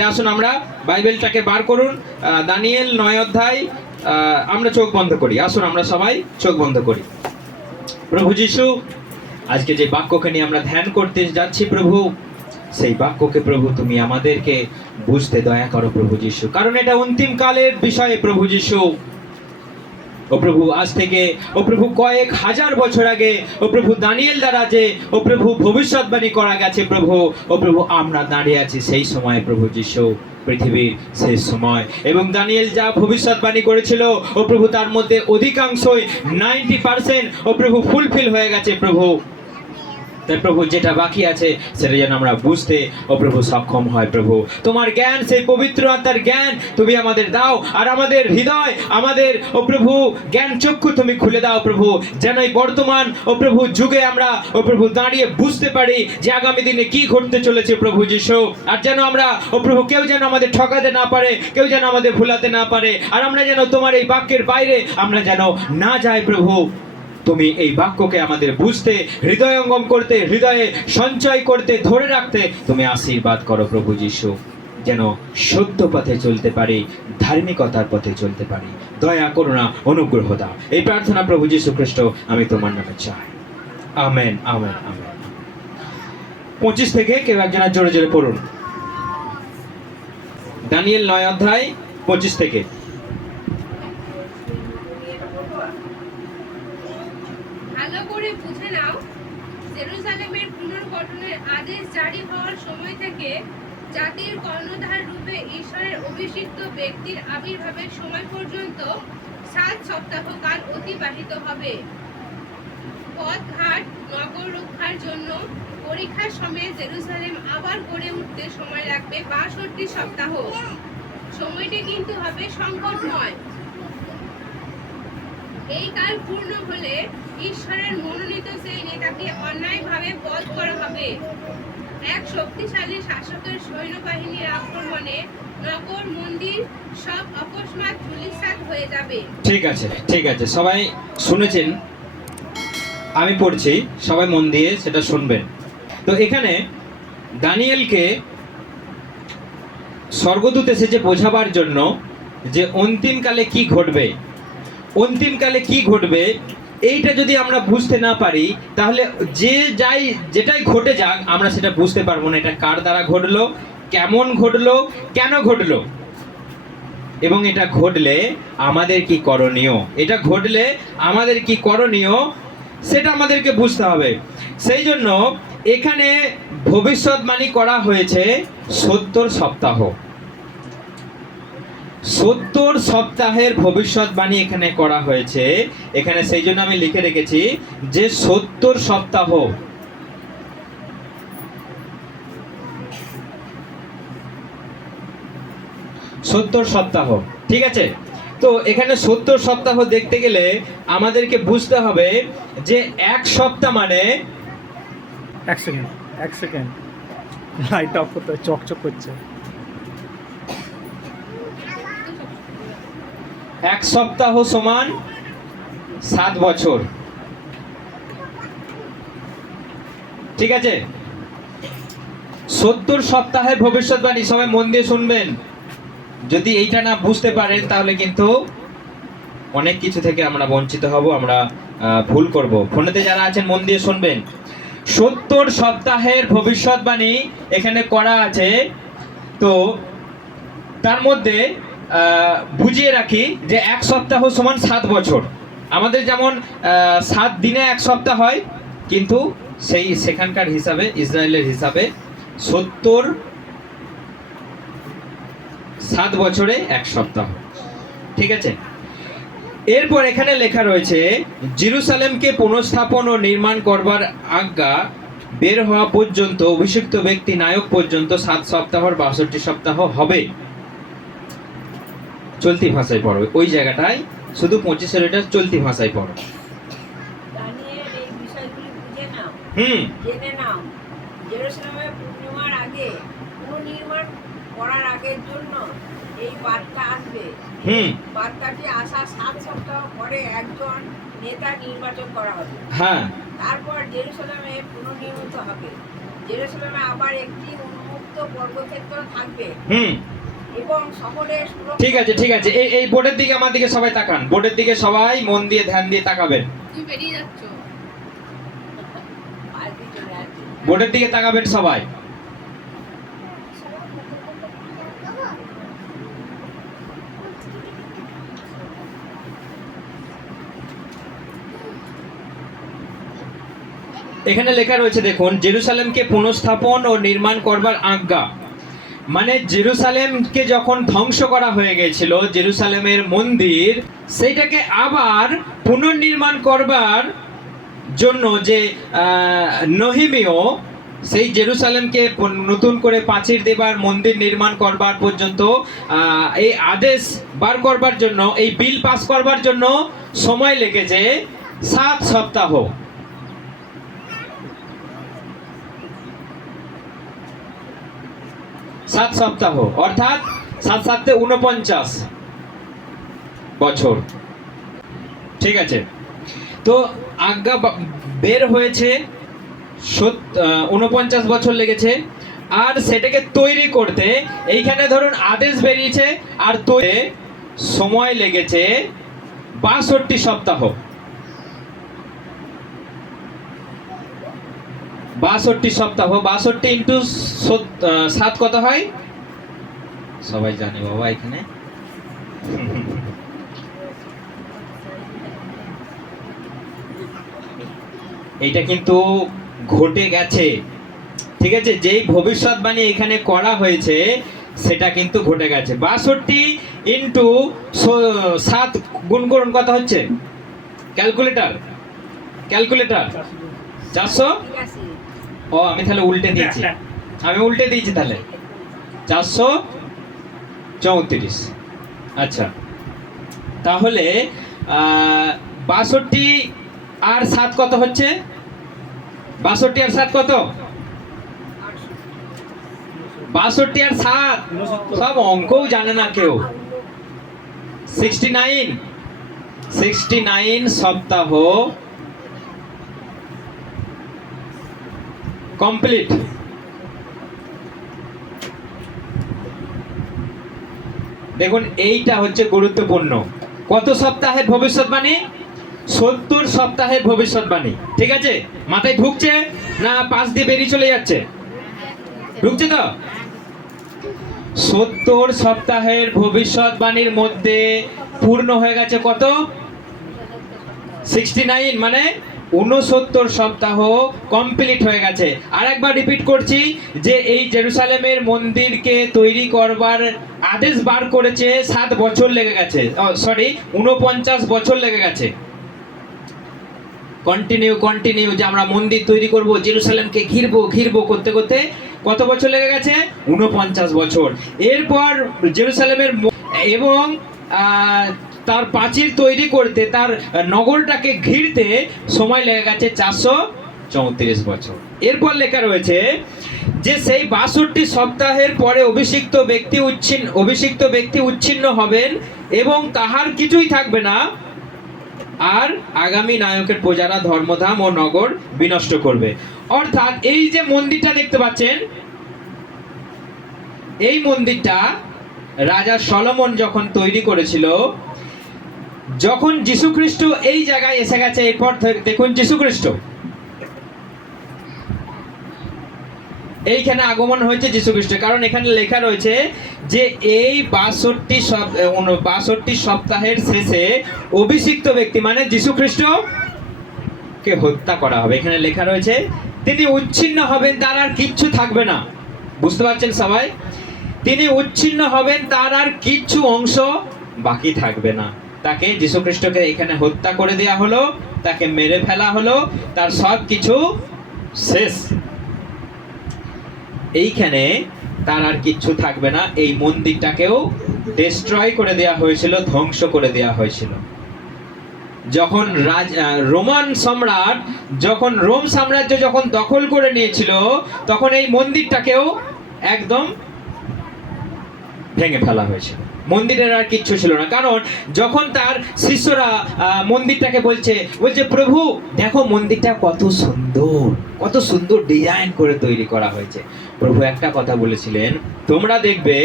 আসুন আমরা বাইবেলটাকে বার করুন, দানিয়েল 9 অধ্যায়। আমরা চোখ বন্ধ করি, আসুন আমরা সবাই চোখ বন্ধ করি। প্রভু যিশু, আজকে যে বাক্যকে নিয়ে আমরা ধ্যান করতে যাচ্ছি প্রভু, সেই বাক্যকে প্রভু তুমি আমাদেরকে বুঝতে দয়া করো প্রভু যিশু, কারণ এটা অন্তিম কালের বিষয়ে প্রভু যিশু। ও প্রভু, আজ থেকে ও প্রভু কয়েক হাজার বছর আগে ও প্রভু দানিয়েল দ্বারা যে ও প্রভু ভবিষ্যৎবাণী করা গেছে প্রভু, ও প্রভু আমরা দাঁড়িয়ে আছি সেই সময় প্রভু যিশু, পৃথিবীর শেষ সময়। এবং দানিয়েল যা ভবিষ্যৎবাণী করেছিল ও প্রভু, তার মধ্যে অধিকাংশই 90% ও প্রভু ফুলফিল হয়ে গেছে প্রভু। তাই প্রভু যেটা বাকি আছে সেটা যেন আমরা বুঝতে ও প্রভু সক্ষম হয় প্রভু। তোমার জ্ঞান, সেই পবিত্র আত্মার জ্ঞান তুমি আমাদের দাও, আর আমাদের হৃদয়, আমাদের ও প্রভু জ্ঞান চক্ষু তুমি খুলে দাও প্রভু, যেন এই বর্তমান ও প্রভু যুগে আমরা ও প্রভু দাঁড়িয়ে বুঝতে পারি যে আগামী দিনে কি ঘটতে চলেছে প্রভু যিশু। আর যেন আমরা ও প্রভু কেউ যেন আমাদের ঠকাতে না পারে, কেউ যেন আমাদের ভুলাতে না পারে, আর আমরা যেন তোমার এই বাক্যের বাইরে আমরা যেন না যাই প্রভু। তুমি এই বাক্যকে আমাদের বুঝতে, হৃদয়ঙ্গম করতে, হৃদয়ে সঞ্চয় করতে, ধরে রাখতে তুমি আশীর্বাদ করো প্রভু যিশু, যেন সত্য পথে চলতে পারি, ধার্মিকতার পথে চলতে পারি। দয়া করুণা অনুগ্রহ দাও, এই প্রার্থনা প্রভু যিশু খ্রিস্ট আমি তোমার নামে চাই। Amen, amen, amen. 25 থেকে কেউ একজনের জোরে জোরে পড়ুন। দানিয়েল 9 অধ্যায় 25 থেকে। ভালো করে বুঝে নাও, জেরুজালেমের পুনর্গঠনের আদেশ জারি হওয়ার সময় থেকে জাতির কর্ণধার রূপে ঈশ্বরের অভিষিক্ত ব্যক্তির আবির্ভাবের সময় পর্যন্ত 7 সপ্তাহ কাল অতিবাহিত হবে। পথঘাট নগর রক্ষার জন্য পরীক্ষার সময়ে জেরুজালেম আবার গড়ে উঠতে সময় লাগবে 62 সপ্তাহ। সময়টি কিন্তু হবে সংকটময়। এই কাল পূর্ণ হলে ঈশ্বরের মনোনীত সেই নেতাকে অন্যায়ভাবে বধ করা হবে। এক শক্তিশালী শাসকের সৈন্যবাহিনীর আক্রমণে নগর মন্দির সব অকস্মাৎ ধূলিসাৎ হয়ে যাবে। ঠিক আছে, ঠিক আছে, সবাই শুনেছেন, আমি পড়ছি, সবাই মন দিয়ে সেটা শুনবেন। তো এখানে দানিয়েলকে স্বর্গদূত এসেছে বোঝাবার জন্য যে অন্তিমকালে কি ঘটবে, অন্তিমকালে কি ঘটবে এইটা যদি আমরা বুঝতে না পারি তাহলে যেটাই ঘটে যাক আমরা সেটা বুঝতে পারবো না। এটা কার দ্বারা ঘটলো, কেমন ঘটলো, কেন ঘটলো, এবং এটা ঘটলে আমাদের কি করণীয়, এটা ঘটলে আমাদের কি করণীয় সেটা আমাদেরকে বুঝতে হবে। সেই জন্য এখানে ভবিষ্যৎবাণী করা হয়েছে 70 সপ্তাহ। 70 সপ্তাহের ভবিষ্যৎবাণী এখানে করা হয়েছে। এখানে সেই জন্য আমি লিখে রেখেছি যে 70 সপ্তাহ। ঠিক আছে। তো এখানে 70 সপ্তাহ দেখতে গেলে আমাদেরকে বুঝতে হবে যে এক সপ্তাহ মানে, এক সেকেন্ড লাইট অফ করতে চকচক করছে। এক সপ্তাহ সমান 7 বছর। ঠিক আছে। 70 সপ্তাহের ভবিষ্যৎবাণী, সবাই মন দিয়ে শুনবেন। যদি এইটা না বুঝতে পারেন তাহলে কিন্তু অনেক কিছু থেকে আমরা বঞ্চিত হব, আমরা ভুল করব। ফোনেতে যারা আছেন মন দিয়ে শুনবেন। 70 সপ্তাহের ভবিষ্যৎবাণী এখানে করা আছে। তো তার মধ্যে বুঝিয়ে রাখি যে এক সপ্তাহ সমান 7 বছর। আমাদের যেমন 7 দিনে এক সপ্তাহ হয়, কিন্তু সেখানকার হিসাবে, ইসরায়েলের হিসাবে 7 বছরে এক সপ্তাহ। ঠিক আছে। এরপর এখানে লেখা রয়েছে জেরুজালেমকে পুনঃস্থাপন ও নির্মাণ করবার আজ্ঞা বের হওয়া পর্যন্ত, অভিষিক্ত ব্যক্তি নায়ক পর্যন্ত 7 সপ্তাহর 62 সপ্তাহ হবে। চলতি ভাষায় পড়ো ওই জায়গাটায়, শুধু 25 এটা চলতি ভাষায় পড়ো। দানিয়েল এই বিষয়গুলি বুঝে নাও, জেনে নাও। জেরুজালেমে পুনর্নির্মাণ করার আগের জন্য এই বার্তা আসবে। বার্তাটি আসার 7 সপ্তাহ পরে একজন নেতা নির্বাচন করা হবে। তারপর জেরুজালেমে পুনর্নির্মিত হবে। জেরুজালেমে আবার একটি উন্মুক্ত উপযুক্ত বর্গক্ষেত্র থাকবে হুম, এবং শহরের সুরক্ষা ঠিক আছে ঠিক আছে। এই বোর্ডের দিকে আমার দিকে সবাই তাকান, বোর্ডের দিকে সবাই মন দিয়ে ধ্যান দিয়ে তাকাবেন, তুমি বেরিয়ে যাচ্ছ। আর কি চলে আসছে। বোর্ডের দিকে তাকাবেন সবাই। এখানে লেখা রয়েছে দেখুন, জেরুসালেমকে পুনঃস্থাপন ও নির্মাণ করবার আজ্ঞা। মানে জেরুসালেমকে যখন ধ্বংস করা হয়ে গিয়েছিল, জেরুসালেমের মন্দির, সেইটাকে আবার পুনর্নির্মাণ করবার জন্য যে নহিমীয় সেই জেরুসালেমকে নতুন করে প্রাচীর দেবার, মন্দির নির্মাণ করবার পর্যন্ত এই আদেশ বার করবার জন্য, এই বিল পাস করবার জন্য সময় লেগেছে 7 সপ্তাহ। সাত সপ্তাহ অর্থাৎ 7 7 49 বছর। ঠিক আছে, তো আজ্ঞা বের হয়েছে, 49 বছর লেগেছে। আর সেটাকে তৈরি করতে এইখানে ধরুন আদেশ বেরিয়েছে, আর তৈরি সময় লেগেছে 62 সপ্তাহ। 62 সপ্তাহ, 62 ইন্টু 7 কত হয়? সবাই জানে বাবা এখানে। এইটা কিন্তু ঘটে গেছে, ঠিক আছে? যেই ভবিষ্যৎবাণী এখানে করা হয়েছে সেটা কিন্তু ঘটে গেছে। 62 ইন্টু 7 গুণ করুন, কত হচ্ছে? Calculator, calculator. 400। 83 ও আমি তাহলে উল্টে দিয়েছি, তাহলে 434। আচ্ছা, তাহলে 62 আর 7 কত হচ্ছে? 62 আর 7 কত? 62 আর 7 সব অঙ্কও জানে না কেউ। 69 সপ্তাহ কমপ্লিট। দেখুন এইটা হচ্ছে গুরুত্বপূর্ণ। কত সপ্তাহের ভবিষ্যৎবাণী? 70 সপ্তাহের ভবিষ্যৎবাণী। ঠিক আছে, মাথায় ঢুকছে না পাশ দিয়ে বেরিয়ে চলে যাচ্ছে? ঢুকছে তো? 70 সপ্তাহের ভবিষ্যৎবাণীর মধ্যে পূর্ণ হয়ে গেছে কত? 69, মানে 69 সপ্তাহ কমপ্লিট হয়ে গেছে। আর একবার রিপিট করছি যে এই জেরুসালেমের মন্দিরকে তৈরি করবার আদেশ বার করেছে 7 বছর লেগে গেছে, সরি 49 বছর লেগে গেছে। কন্টিনিউ যে আমরা মন্দির তৈরি করব, জেরুসালেমকে ঘিরবো করতে করতে কত বছর লেগে গেছে? 49 বছর। এরপর জেরুসালেমের এবং তার প্রাচীর তৈরি করতে, তার নগরটাকে ঘিরতে সময় লেগে গেছে 434 বছর। এরপর লেখা রয়েছে যে সেই 62 সপ্তাহের পরে অভিষিক্ত ব্যক্তি উচ্ছিন্ন হবেন এবং তাহার কিছুই থাকবে না, আর আগামী নায়কের প্রজারা ধর্মধাম ও নগর বিনষ্ট করবে। অর্থাৎ এই যে মন্দিরটা দেখতে পাচ্ছেন, এই মন্দিরটা রাজা সলোমন যখন তৈরি করেছিল, যখন যীশুখ্রিস্ট এই জায়গায় এসে গেছে, এরপর দেখুন যীশুখ্রিস্ট এইখানে আগমন হয়েছে যীশুখ্রিস্ট। কারণ এখানে লেখা রয়েছে যে এই 62 সপ্তাহের শেষে অভিষিক্ত ব্যক্তি মানে যীশুখ্রিস্ট কে হত্যা করা হবে। এখানে লেখা রয়েছে তিনি উচ্ছিন্ন হবেন, তার আর কিচ্ছু থাকবে না। বুঝতে পারছেন সবাই? তিনি উচ্ছিন্ন হবেন, তার আর কিচ্ছু অংশ বাকি থাকবে না। তাকে যীশুখ্রিস্টকে এখানে হত্যা করে দেয়া হলো, তাকে মেরে ফেলা হলো, তার সব কিছু শেষ। এইখানে তার আর কিচ্ছু থাকবে না। এই মন্দিরটাকেও ডিস্ট্রয় করে দেয়া হয়েছিল, ধ্বংস করে দেয়া হয়েছিল। যখন রোমান সম্রাট, যখন রোম সাম্রাজ্য যখন দখল করে নিয়েছিল, তখন এই মন্দিরটাকেও একদম ভেঙে ফেলা হয়েছিল। মন্দিরের আর কিচ্ছু ছিল না। কারণ যখন তার শিষ্যরা মন্দিরটাকে বলছে প্রভু দেখো মন্দিরটা কত সুন্দর ডিজাইন করে তৈরি করা হয়েছে, প্রভু একটা কথা বলেছিলেন, তোমরা দেখবে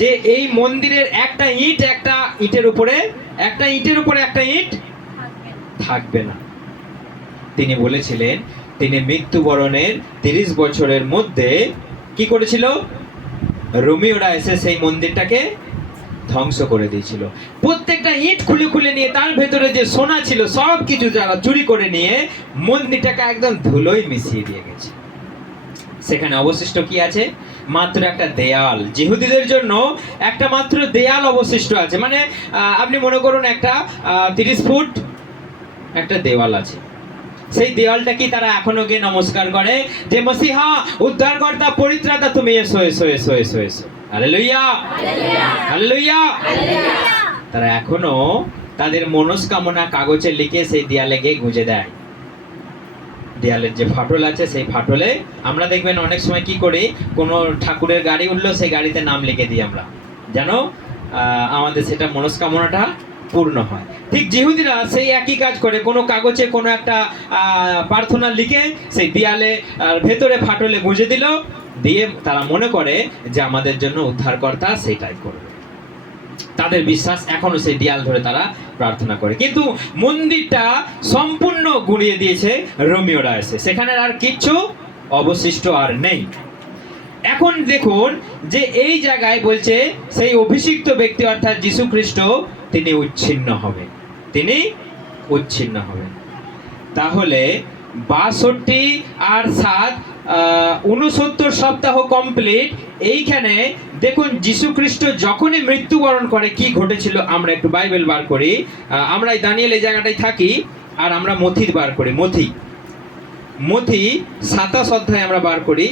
যে এই মন্দিরের একটা ইটের উপরে একটা ইট থাকবে না। তিনি বলেছিলেন তিনি মৃত্যুবরণের 30 বছরের মধ্যে কি করেছিল? রোমিওরা এসে সেই মন্দিরটাকে ধ্বংস করে দিয়েছিল। প্রত্যেকটা ইট খুলে খুলে নিয়ে তার ভেতরে যে সোনা ছিল সব কিছু যারা চুরি করে নিয়ে মন্দিরটাকে একদম ধুলোয় মিশিয়ে দিয়ে গেছে। সেখানে অবশিষ্ট কি আছে? মাত্র একটা দেয়াল। জিহুদীদের জন্য একটা মাত্র দেয়াল অবশিষ্ট আছে। মানে আপনি মনে করুন একটা 30 ফুট একটা দেওয়াল আছে। সেই দেওয়ালটা কি তারা এখনো গিয়ে নমস্কার করে যে মসিহা উদ্ধারকর্তা পরিত্রাতা তুমি এসো এসো এসো এসো এসো, হালেলুয়া হালেলুয়া। তারা এখনো তাদের মনস্কামনা কাগজে লিখে সেই দেয়ালে গিয়ে গুঁজে দেয়। দেয়ালের যে ফাটল আছে সেই ফাটলে আমরা দেখবেন অনেক সময় কি করি, কোনো ঠাকুরের গাড়ি উঠলো সেই গাড়িতে নাম লিখে দিই আমরা, যেন আমাদের সেটা মনস্কামনাটা পূর্ণ হয়। ঠিক জিহুদিরা সেই একই কাজ করে, কোনো কাগজে কোনো একটা প্রার্থনা লিখে সেই দেয়ালে ভেতরে ফাটলে গুঁজে দিল, দিয়ে তারা মনে করে যে আমাদের জন্য উদ্ধারকর্তা সেটাই করবে। তাদের বিশ্বাস এখনো সেই দেয়াল ধরে তারা প্রার্থনা করে। কিন্তু মন্দিরটা সম্পূর্ণ গুঁড়িয়ে দিয়েছে রোমিওরা এসে, সেখানে আর কিচ্ছু অবশিষ্ট আর নেই। এখন দেখুন যে এই জায়গায় বলছে সেই অভিষিক্ত ব্যক্তি অর্থাৎ যীশু খ্রিস্ট তিনি উচ্ছিন্ন হবেন, তিনি উচ্ছিন্ন হবেন। তাহলে 62 আর 7 69 সপ্তাহ কমপ্লিট। এইখানে দেখুন যীশু খ্রিস্ট যখনই মৃত্যুবরণ করে কি ঘটেছিল আমরা একটু বাইবেল বার করি। আমরা দানিয়েল এই জায়গাটায় থাকি আর আমরা মথি বার করি। মথি 27 অধ্যায় আমরা বার করি।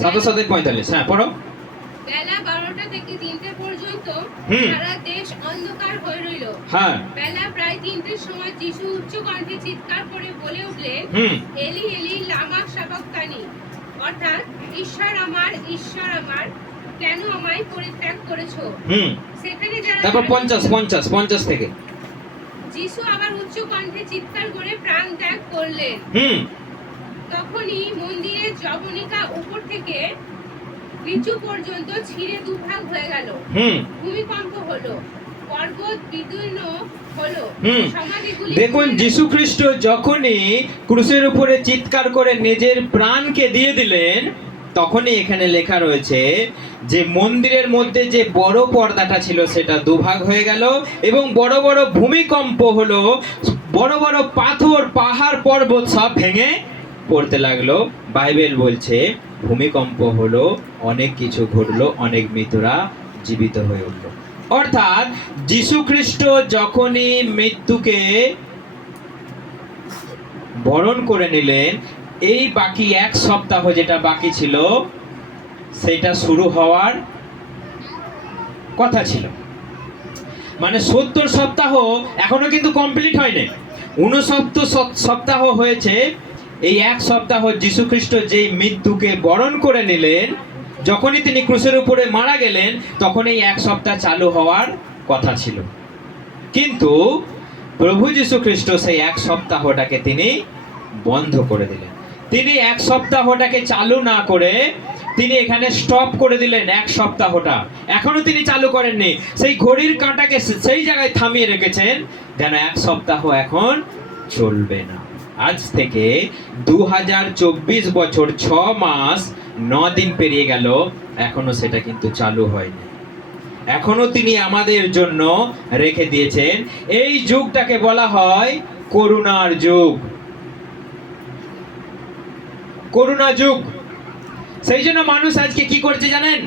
27 অধ্যায় 45। হ্যাঁ পড়ো। বেলা 12টা থেকে 3টে পর্যন্ত সারা দেশ অন্ধকার হয়ে রইল। হ্যাঁ। বেলা প্রায় 3টের সময় যিশু উচ্চ কণ্ঠে চিৎকার করে বলে উঠলেন, এলি এলি লামা সাবাক্তানি, অর্থাৎ ঈশ্বর আমার কেন আমায় পরিত্যাগ করেছো? সেখানে যারা তারপর 50 থেকে যিশু আবার উচ্চ কণ্ঠে চিৎকার করে প্রাণ ত্যাগ করলেন। তখনই মন্দিরের জবনিকা উপর থেকে নিচু পর্যন্ত ছিঁড়ে দুভাগ হয়ে গেল। ভূমিকম্প হলো, পর্বত বিদীর্ণ হলো, সমাধিগুলি। দেখুন যীশু খ্রিস্ট যখনই ক্রুশের উপরে চিৎকার করে নিজের প্রাণকে দিয়ে দিলেন, তখনই এখানে লেখা রয়েছে যে মন্দিরের মধ্যে যে বড় পর্দাটা ছিল সেটা দুভাগ হয়ে গেল এবং বড় বড় ভূমিকম্প হলো, বড় বড় পাথর পাহাড় পর্বত সব ভেঙে পড়তে লাগলো। বাইবেল বলছে ভূমিকম্প হলো, অনেক কিছু ঘটলো, অনেক মৃতরা জীবিত হয়ে উঠলো। অর্থাৎ যীশু খ্রিস্ট যখনই মৃত্যুকে বরণ করে নিলেন, এই বাকি 1 সপ্তাহ যেটা বাকি ছিল সেটা শুরু হওয়ার কথা ছিল। মানে 70 সপ্তাহ এখনো কিন্তু কমপ্লিট হয়নি। 69 সপ্তাহ হয়েছে। এই 1 সপ্তাহ যীশু খ্রিস্ট যেই মৃত্যুকে বরণ করে নিলেন, যখনই তিনি ক্রুশের উপরে মারা গেলেন তখন এই 1 সপ্তাহ চালু হওয়ার কথা ছিল। কিন্তু প্রভু যীশু খ্রিস্ট সেই 1 সপ্তাহটাকে তিনি বন্ধ করে দিলেন। তিনি 1 সপ্তাহটাকে চালু না করে তিনি এখানে স্টপ করে দিলেন। 1 সপ্তাহটা এখনো তিনি চালু করেননি। সেই ঘড়ির কাঁটাকে সেই জায়গায় থামিয়ে রেখেছেন যেন 1 সপ্তাহ এখন চলবে না। আজ থেকে 2024 বছর 6 মাস 9 দিন পেরিয়ে গেল, এখনো সেটা কিন্তু চালু হয়নি। এখনো তিনি আমাদের জন্য রেখে দিয়েছেন। এই যুগটাকে বলা হয় করুণার যুগ, করুণা যুগ। সেই জন্য মানুষ আজকে কি করছে জানেন?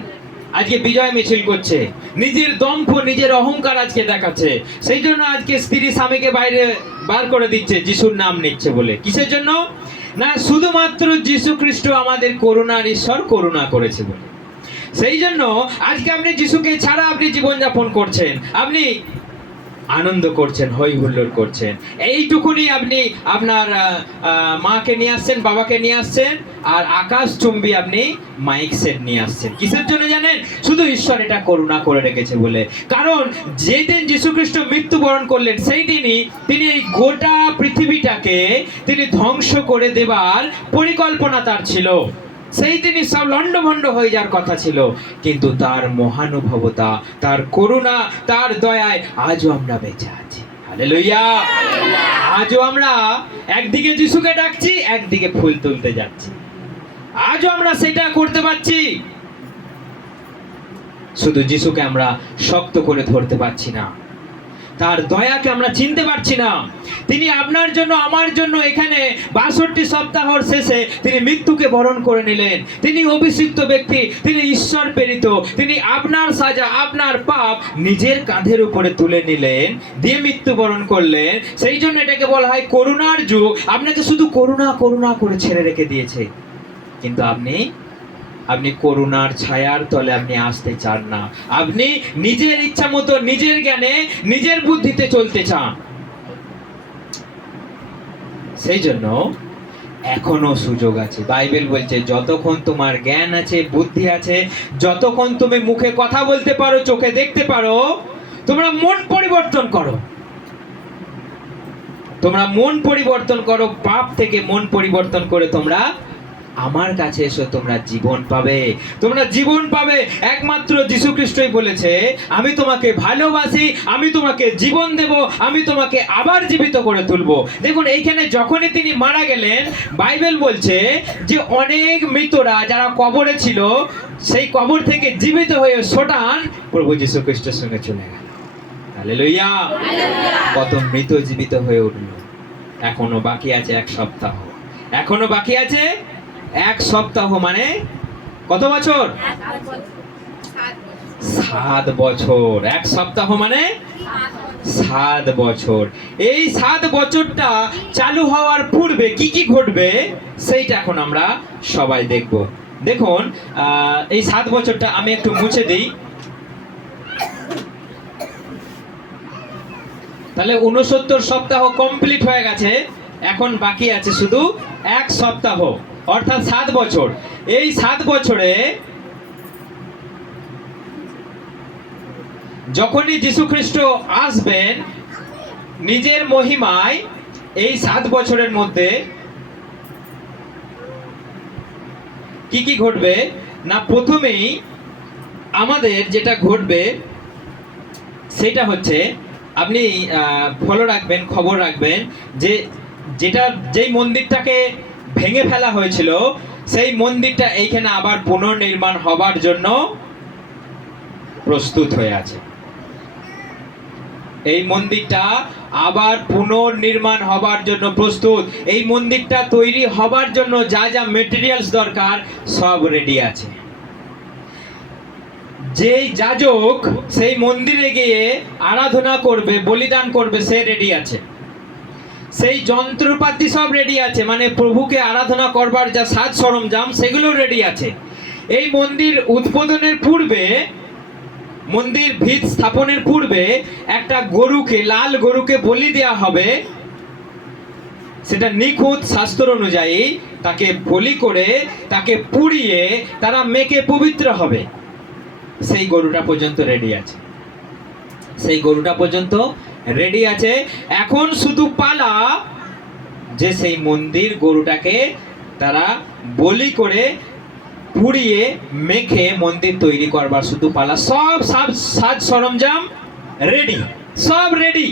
আজকে বিজয় মিছিল করছে, নিজের দম্ভ নিজের অহংকার আজকে দেখাচ্ছে। সেই জন্য আজকে স্ত্রী স্বামীকে বাইরে বার করে দিচ্ছে যিশুর নাম নিচ্ছে বলে। কিসের জন্য? না, শুধুমাত্র যীশু খ্রিস্ট আমাদের করুণার ঈশ্বর, করুণা করেছে বলে। সেই জন্য আজকে আপনি যিশুকে ছাড়া আপনি জীবনযাপন করছেন, আপনি আনন্দ করছেন, হই হুল্লোড় করছেন। এইটুকুনি আপনি আপনার মাকে নিয়ে আসছেন, বাবাকে নিয়ে আসছেন, আর আকাশ চুম্বী আপনি মাইক সেট নিয়ে আসছেন। কিসের জন্য জানেন? শুধু ঈশ্বর এটা করুণা করে রেখেছে বলে। কারণ যেদিন যীশু খ্রিস্ট মৃত্যুবরণ করলেন সেই দিনই তিনি এই গোটা পৃথিবীটাকে তিনি ধ্বংস করে দেবার পরিকল্পনা তার ছিল। সেই দিনই সব লন্ডভন্ড হয়ে যাওয়ার কথা ছিল, কিন্তু তার মহানুভবতা, তার করুণা, তার দয়ায় আজও আমরা বেঁচে আছি। হালেলুয়া! আজও আমরা একদিকে যিশুকে ডাকছি, একদিকে ফুল তুলতে যাচ্ছি। আজও আমরা সেটা করতে পারছি, শুধু যিশুকে আমরা শক্ত করে ধরতে পারছি না, তার দয়াকে আমরা চিনতে পারছি না। তিনি আপনার জন্য, আমার জন্য এখানে 62 সপ্তাহের শেষে তিনি মৃত্যুকে বরণ করে নিলেন। তিনি অভিষিক্ত ব্যক্তি, তিনি ঈশ্বর প্রেরিত, তিনি আপনার সাজা, আপনার পাপ নিজের কাঁধের উপরে তুলে নিলেন, দিয়ে মৃত্যুবরণ করলেন। সেই জন্য এটাকে বলা হয় করুণার যুগ। আপনাকে শুধু করুণা করুণা করে ছেড়ে রেখে দিয়েছে, কিন্তু আপনি করুণার ছায়ার তলে আপনি আসতে চান না। আপনি নিজের ইচ্ছা মতো, নিজের জ্ঞানে, নিজের বুদ্ধিতে চলতে চান। সেই জন্য এখনো সুযোগ আছে। বাইবেল বলছে যতক্ষণ তোমার জ্ঞান আছে, বুদ্ধি আছে, যতক্ষণ তুমি মুখে কথা বলতে পারো, চোখে দেখতে পারো, তোমরা মন পরিবর্তন করো। তোমরা মন পরিবর্তন করো, পাপ থেকে মন পরিবর্তন করে তোমরা আমার কাছে এসো, তোমরা জীবন পাবে। তোমরা জীবন পাবে একমাত্র যীশু খ্রিস্টই বলেছে, আমি তোমাকে ভালোবাসি, আমি তোমাকে জীবন দেব, আমি তোমাকে আবার জীবিত করে তুলবো। দেখুন এইখানে যখনই তিনি মারা গেলেন, বাইবেল বলছে যে অনেক মৃতরা যারা কবরে ছিল, সেই কবর থেকে জীবিত হয়ে শোটান প্রভু যীশু খ্রিস্টের সঙ্গে চলে গেল। হালেলুয়া! কত মৃত জীবিত হয়ে উঠল। এখনো বাকি আছে 1 সপ্তাহ। এখনো বাকি আছে 1 সপ্তাহ, মানে কত বছর? 7 বছর। 1 সপ্তাহ মানে 7 বছর। এই 7 বছরটা চালু হওয়ার পূর্বে কি কি ঘটবে সেইটা এখন আমরা সবাই দেখব। দেখুন এই 7 বছরটা আমি একটু মুছে দিই। তাহলে 69 সপ্তাহ কমপ্লিট হয়ে গেছে, এখন বাকি আছে শুধু 1 সপ্তাহ, অর্থাৎ 7 বছর। এই 7 বছরে যখনই যীশু খ্রিস্ট আসবেন নিজের মহিমায়, এই 7 বছরের মধ্যে কি কি ঘটবে না, প্রথমেই আমাদের যেটা ঘটবে সেটা হচ্ছে, আপনি ফলো রাখবেন, খবর রাখবেন, যে যেই মন্দিরটাকে ভেঙে ফেলা হয়েছিল, সেই মন্দিরটা এইখানে আবার পুনর্নির্মাণ হবার জন্য প্রস্তুত হয়ে আছে। এই মন্দিরটা আবার পুনর্নির্মাণ হবার জন্য প্রস্তুত। এই মন্দিরটা তৈরি হবার জন্য যা যা মেটেরিয়ালস দরকার সব রেডি আছে। যেই যাজক সেই মন্দিরে গিয়ে আরাধনা করবে, বলিদান করবে, সে রেডি আছে। সেই যন্ত্রপাতি সব রেডি আছে, মানে প্রভুকে আরাধনা করবার যা সাজ সরঞ্জাম সেগুলো রেডি আছে। এই মন্দির উদ্বোধনের পূর্বে, মন্দির ভিত স্থাপনের পূর্বে একটা গরুকে, লাল গরুকে বলি দেওয়া হবে। সেটা নিখুঁত শাস্ত্র অনুযায়ী তাকে বলি করে, তাকে পুড়িয়ে তারা মেখে পবিত্র হবে। সেই গরুটা পর্যন্ত রেডি আছে, সেই গরুটা পর্যন্ত রেডি আছে। এখন শুধু পালা যে সেই মন্দির গরুটাকে তারা বলি করে পুড়িয়ে মেখে মন্দির তৈরি করবার শুধু পালা। সব সাজ সরঞ্জাম রেডি, সব রেডি,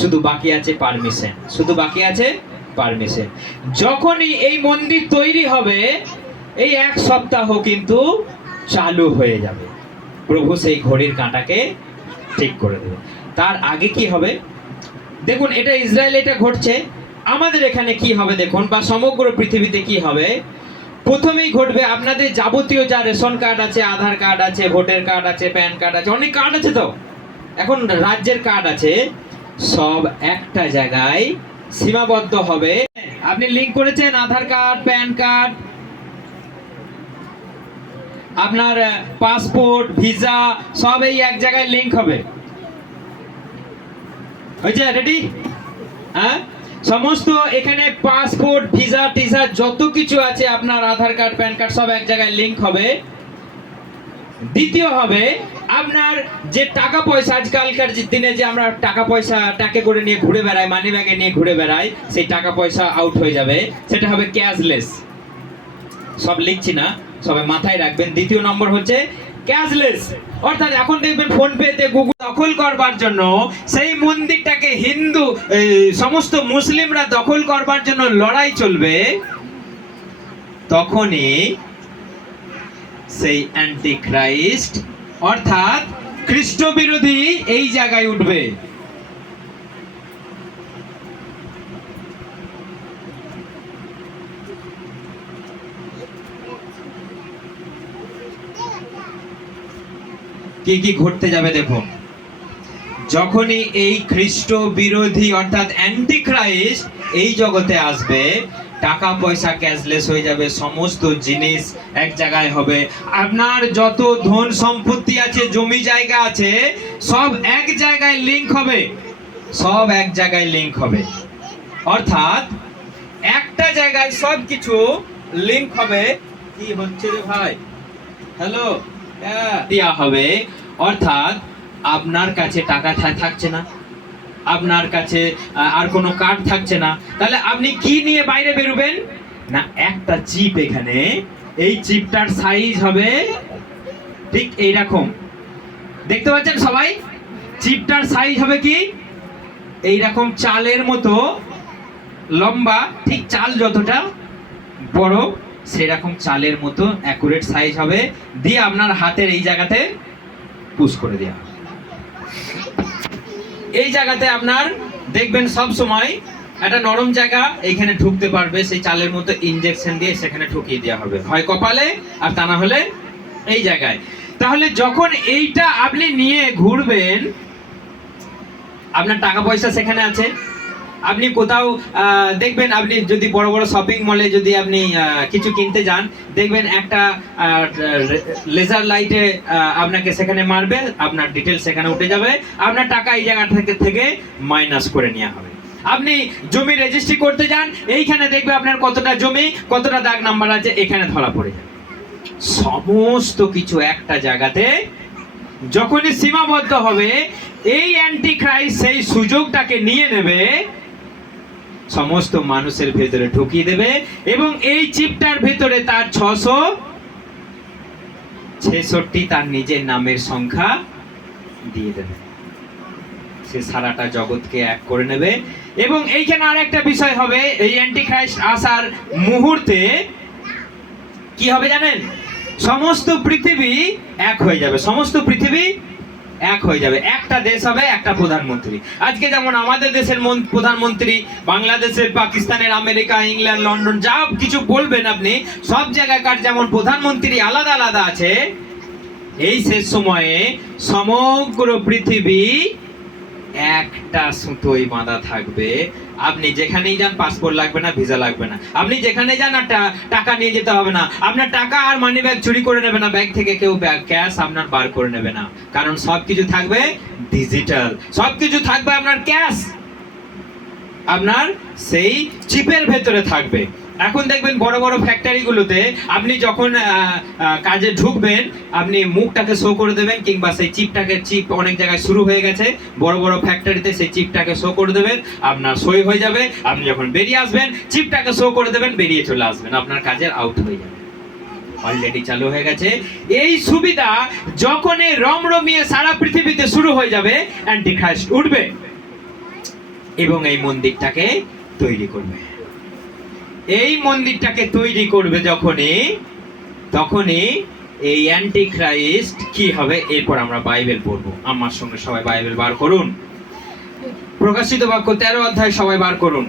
শুধু বাকি আছে পারমিশন, শুধু বাকি আছে পারমিশন। যখনই এই মন্দির তৈরি হবে, এই 1 সপ্তাহ কিন্তু চালু হয়ে যাবে। প্রভু সেই ঘড়ির কাঁটাকে ঠিক করে দেবে। তার আগে কি হবে দেখুন, এটা ইসরায়েলে এটা ঘটছে, আমাদের এখানে কি হবে দেখুন, বা সমগ্র পৃথিবীতে কি হবে। প্রথমেই ঘটবে, আপনাদের যাবতীয় যা রেশন কার্ড আছে, আধার কার্ড আছে, ভোটার কার্ড আছে, প্যান কার্ড আছে, অনেক কার্ড আছে, তো এখন রাজ্যের কার্ড আছে, সব একটা জায়গায় সীমাবদ্ধ হবে। আপনি লিংক করেছেন আধার কার্ড, প্যান কার্ড, আপনার পাসপোর্ট, ভিসা, সব এই এক জায়গায় লিংক হবে। হয়েছে? রেডি? হ্যাঁ, সমস্ত এখানে পাসপোর্ট, ভিসা টিসা যত কিছু আছে, আপনার আধার কার্ড, প্যান কার্ড সব এক জায়গায় লিংক হবে। দ্বিতীয় হবে আপনার যে টাকা পয়সা, আজকালকার দিনে যে আমরা টাকা পয়সা টাকে করে নিয়ে ঘুরে বেড়াই, মানি ব্যাগে নিয়ে ঘুরে বেড়াই, সেই টাকা পয়সা আউট হয়ে যাবে, সেটা হবে ক্যাশলেস। সব লিখছি না, সবাই মাথায় রাখবেন। দ্বিতীয় নম্বর হচ্ছে ক্যাশলেস, অর্থাৎ এখন দেখবেন ফোন পেতে গুগল দখল করবার জন্য সেই মন্দিরটাকে হিন্দু সমস্ত মুসলিমরা দখল করবার জন্য লড়াই চলবে, তখনই সেই অ্যান্টিক্রাইস্ট অর্থাৎ খ্রিস্ট বিরোধী এই জায়গায় উঠবে। কি কি ঘটতে যাবে দেখুন। যখনই এই খ্রিস্ট বিরোধী অর্থাৎ অ্যান্টিক্রাইস্ট এই জগতে আসবে, টাকা পয়সা ক্যাশলেস হয়ে যাবে, সমস্ত জিনিস এক জায়গায় হবে, আপনার যত ধন সম্পত্তি আছে, জমি জায়গা আছে, সব এক জায়গায় লিংক হবে, সব এক জায়গায় লিংক হবে। অর্থাৎ একটা জায়গায় সব কিছু লিংক হবে। কি হচ্ছে রে ভাই? হ্যালো, দেয়া হবে। অর্থাৎ আপনার কাছে টাকা থাকছে না, আপনার কাছে আর কোনো কার্ড থাকছে না, তাহলে আপনি কি নিয়ে বাইরে বেরোবেন না? একটা চিপ, এখানে এই চিপটার সাইজ হবে ঠিক এইরকম, দেখতে পাচ্ছেন সবাই? চিপটার সাইজ হবে কি এইরকম, চালের মতো লম্বা, ঠিক চাল যতটা বড় সেরকম চালের মতো অ্যাকুরেট সাইজ হবে, দিয়ে আপনার হাতের এই জায়গাতে পুশ করে দেওয়া। এই জায়গাতে আপনার দেখবেন সব সময় একটা নরম জায়গা, এইখানে ঢুকতে পারবে, সেই চালের মতো ইনজেকশন দিয়ে সেখানে ঢুকিয়ে দেওয়া হবে, হয় কপালে আর তা না হলে এই জায়গায়। তাহলে যখন এইটা আপনি নিয়ে ঘুরবেন, আপনার টাকা পয়সা সেখানে আছে। আপনি কোথাও দেখবেন, আপনি যদি বড় বড় শপিং মলে যদি আপনি কিছু কিনতে যান, দেখবেন একটা লেজার লাইটে আপনাকে সেখানে মারবে, আপনার ডিটেলস সেখানে উঠে যাবে, আপনার টাকা এই জায়গা থেকে মাইনাস করে নেওয়া হবে। আপনি জমি রেজিস্ট্রি করতে যান, এইখানে দেখবে আপনার কতটা জমি, কতটা দাগ নাম্বার আছে, এখানে ধরা পড়ে যাবে। সমস্ত কিছু একটা জায়গাতে যখনই সীমাবদ্ধ হবে, এই অ্যান্টিক্রাইস্ট সেই সুযোগটাকে নিয়ে নেবে, সমস্ত মানুষের ভেতরে ঢুকিয়ে দেবে, এবং এই চিপটার ভেতরে তার 666 তার নিজের নামের সংখ্যা দিয়ে দেবে। সে সারাটা জগৎকে এক করে নেবে। এবং এইখানে আর একটা বিষয় হবে, এই অ্যান্টিক্রাইস্ট আসার মুহূর্তে কি হবে জানেন? সমস্ত পৃথিবী এক হয়ে যাবে, সমস্ত পৃথিবী এক হয়ে যাবে, একটা দেশ হবে, একটা প্রধানমন্ত্রী। আজকে যেমন আমাদের দেশের প্রধানমন্ত্রী, বাংলাদেশের, পাকিস্তানের, আমেরিকা, ইংল্যান্ড, লন্ডন, যা কিছু বলবেন আপনি, সব জায়গাকার যেমন প্রধানমন্ত্রী আলাদা আলাদা আছে, এই শেষ সময়ে সমগ্র পৃথিবী একটা সুতোয় বাঁধা থাকবে। আপনি যেখানেই যান পাসপোর্ট লাগবে না, ভিসা লাগবে না, আপনি যেখানে যান আর টাকা নিয়ে যেতে হবে না, আপনার টাকা আর মানি ব্যাগ চুরি করে নেবে না, ব্যাগ থেকে কেউ ক্যাশ আপনার বার করে নেবে না, কারণ সবকিছু থাকবে ডিজিটাল, সবকিছু থাকবে আপনার ক্যাশ আপনার সেই চিপের ভেতরে থাকবে। এখন দেখবেন বড় বড় ফ্যাক্টরিগুলোতে আপনি যখন কাজে ঢুকবেন, আপনি মুখটাকে শো করে দেবেন, কিংবা সেই চিপ অনেক জায়গায় শুরু হয়ে গেছে, বড় বড় ফ্যাক্টরিতে সেই চিপটাকে শো করে দেবেন, আপনার সই হয়ে যাবে। আপনি যখন বেরিয়ে আসবেন, চিপটাকে শো করে দেবেন, বেরিয়ে চলে আসবেন, আপনার কাজের আউট হয়ে যাবে। অলরেডি চালু হয়ে গেছে এই সুবিধা। যখন এই রমরমিয়ে সারা পৃথিবীতে শুরু হয়ে যাবে, অ্যান্টিক্রাইস্ট উঠবে এবং এই মন্দিরটাকে তৈরি করবে। এই মন্দিরটাকে তৈরি করবে তখনই এই অ্যান্টিক্রাইস্ট কি হবে, এরপর আমরা বাইবেল পড়বো। আমার সঙ্গে সবাই বাইবেল বার করুন। প্রকাশিত বাক্য 13 অধ্যায় সবাই বার করুন।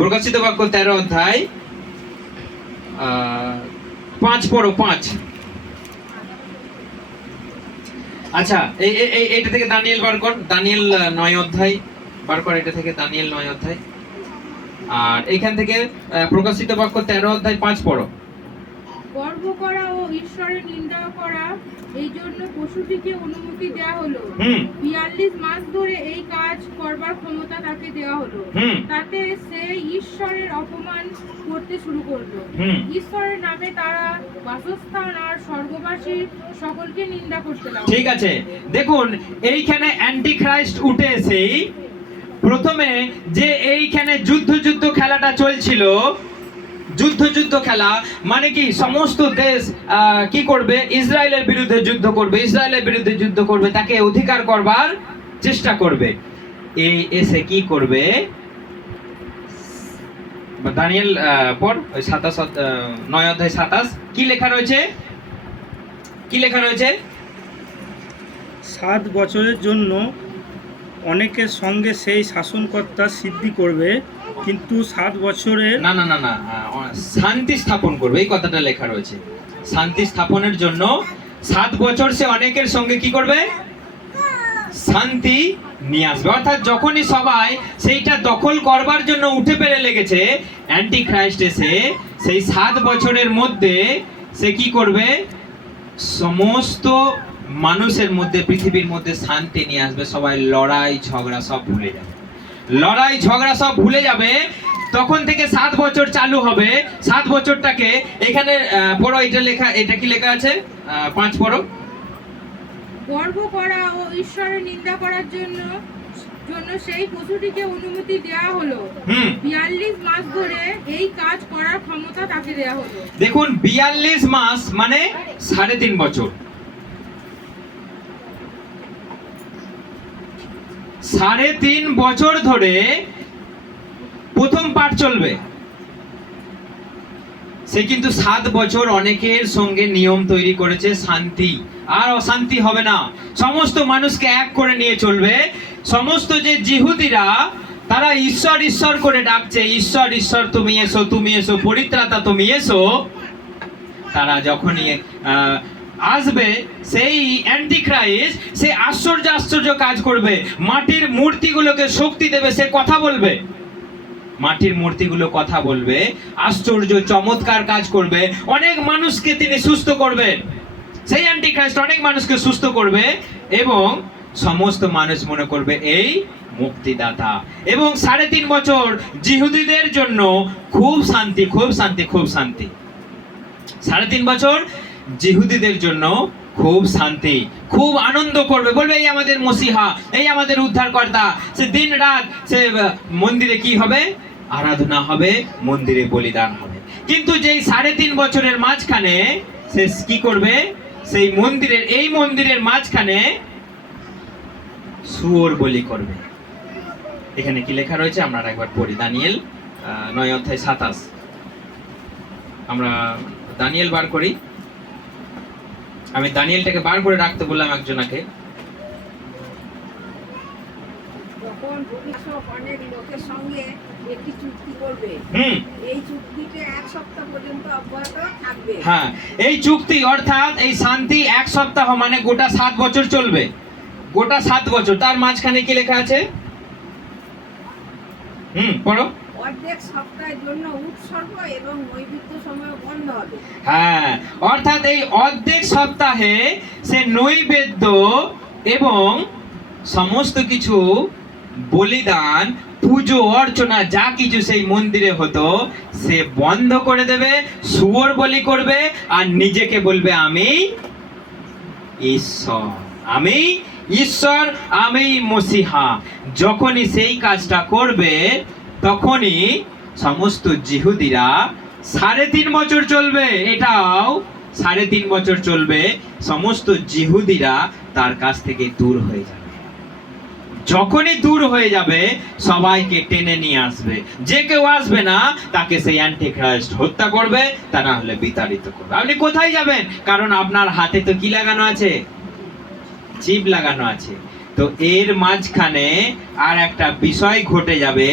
প্রকাশিত বাক্য 13 অধ্যায় 5 পড়ো, 5। আচ্ছা, এইটা থেকে দানিয়েল বার কর, দানিয়েল 9 অধ্যায় বার কর, এটা থেকে দানিয়েল 9 অধ্যায়। আর এখান থেকে প্রকাশিত বাক্য 13 অধ্যায় 5 পড়ো। গর্ব করা ও ঈশ্বরের নিন্দা করা, এই জন্য পশুটিকে অনুমতি দেওয়া হলো। 42 মাস ধরে এই কাজ করবার ক্ষমতা তাকে দেওয়া হলো। তাতে সে ঈশ্বরের অপমান করতে শুরু করলো। ঈশ্বরের নামে তারা বাসস্থান আর স্বর্গবাসী সকলকে নিন্দা করতে লাগলো। ঠিক আছে, দেখুন এইখানে অ্যান্টিখ্রাইস্ট উঠে এসেই প্রথমে যে এইখানে যুদ্ধ খেলাটা চলছিল, যুদ্ধ খেলা মানে কি সমস্ত দেশ কি করবে, ইসরায়েলের বিরুদ্ধে যুদ্ধ করবে, ইসরায়েলের বিরুদ্ধে যুদ্ধ করবে, তাকে অধিকার করবার চেষ্টা করবে। এই এসে কি করবে, দানিয়েল পর 9 অধ্যায় 27 কি লেখা রয়েছে, কি লেখা রয়েছে? 7 বছরের জন্য অনেকের সঙ্গে সেই শাসনকর্তা সিদ্ধি করবে, কিন্তু 7 বছরের না না না না শান্তি স্থাপন করবে, এই কথাটা লেখা রয়েছে। শান্তি স্থাপনের জন্য 7 বছর সে অনেকের সঙ্গে কি করবে, শান্তি নিয়ে আসবে। অর্থাৎ যখনই সবাই সেইটা দখল করবার জন্য উঠে পেরে লেগেছে, অ্যান্টিখ্রাইস্ট এসে সেই 7 বছরের মধ্যে সে কি করবে, সমস্ত মানুষের মধ্যে, পৃথিবীর মধ্যে শান্তি নিয়ে আসবে। সবাই লড়াই ঝগড়া সব ভুলে যাবে, লড়াই ঝগড়া সব ভুলে যাবে। তখন থেকে 7 বছর চালু হবে। 7 বছরটাকে এখানে পড়ো, এটা লেখা, এটা কি লেখা আছে 5 পড়ো। গর্ব করা ও ঈশ্বরের নিন্দা করার জন্য সেই পশুটিকে অনুমতি দেওয়া হলো। 42 মাস ধরে এই কাজ করার ক্ষমতা তাকে দেওয়া হলো। দেখুন 42 মাস মানে 3.5 বছর। 3.5 বছর ধরে প্রথম পাঠ চলবে। সে কিন্তু 7 বছর অনেকের সঙ্গে নিয়ম তৈরি করেছে, শান্তি আর অশান্তি হবে না, সমস্ত মানুষকে এক করে নিয়ে চলবে। সমস্ত যে জিহুদিরা তারা ঈশ্বর ঈশ্বর করে ডাকছে, ঈশ্বর ঈশ্বর তুমি এসো, তুমি এসো, পরিত্রাতা তুমি এসো, তারা যখনই আসবে সেই অ্যান্টিখ্রাইস্ট সে আশ্চর্য কাজ করবে, মাটির মূর্তিগুলোকে শক্তি দেবে, সে কথা বলবে, মাটির মূর্তিগুলো কথা বলবে, আশ্চর্য চমৎকার কাজ করবে, অনেক মানুষকে তিনি সুস্থ করবেন। সেই অ্যান্টিখ্রাইস্ট অনেক মানুষকে সুস্থ করবে এবং সমস্ত মানুষ মনে করবে এই মুক্তিদাতা। এবং 3.5 বছর জিহুদীদের জন্য খুব শান্তি, খুব শান্তি, খুব শান্তি। 3.5 বছর জিহুদীদের জন্য খুব শান্তি, খুব আনন্দ করবে, বলবে এই আমাদের মসিহা, এই আমাদের উদ্ধারকর্তা। সে দিন রাত সে মন্দিরে কি হবে, আরাধনা হবে, মন্দিরে বলিদান হবে। কিন্তু যেই 3.5 বছরের মাঝখানে সে কি করবে, সেই মন্দিরের, এই মন্দিরের মাঝখানে শুয়োর বলি করবে। এখানে কি লেখা রয়েছে আমরা একবার পড়ি, দানিয়েল 9 অধ্যায় 27। আমরা দানিয়েল বার করি। আমি দানিয়েলটাকে বার করে রাখতে বললাম একজনকে। যখন ভবিষ্যৎ অনেক লোকের সঙ্গে একটি চুক্তি করবে, এই চুক্তিতে 1 সপ্তাহ পর্যন্ত অব্যাহত থাকবে। হ্যাঁ, এই চুক্তি অর্থাৎ এই শান্তি 1 সপ্তাহ মানে গোটা 7 বছর চলবে, গোটা 7 বছর। তার মাঝখানে কি লেখা আছে, পড়ো। অর্ধেক সপ্তাহের জন্য উৎসর্গ এবং নৈবেদ্য সময় বন্ধ হবে। হ্যাঁ, অর্থাৎ এই অর্ধেক সপ্তাহে সে নৈবেদ্য এবং সমস্ত কিছু বলিদান, পুজো অর্চনা যা কিছু সেই মন্দিরে হতো সে বন্ধ করে দেবে, শুয়োর বলি করবে আর নিজেকে বলবে আমি ঈশ্বর, আমি ঈশ্বর, আমি মসিহা। যখনই সেই কাজটা করবে তখনই সমস্ত জিহুদিরা 3.5 বছর চলবে, এটাও 3.5 বছর চলবে, সমস্ত জিহুদিরা তার কাছ থেকে দূর হয়ে যাবে। যখনই দূর হয়ে যাবে সবাইকে টেনে নিয়ে আসবে, যে কেউ আসবে না তাকে সেই অ্যান্টিখ্রাইস্ট হত্যা করবে, তা না হলে বিতাড়িত করবে। আপনি কোথায় যাবেন, কারণ আপনার হাতে তো কি লাগানো আছে, চিপ লাগানো আছে। তো এর মাঝখানে আর একটা বিষয় ঘটে যাবে,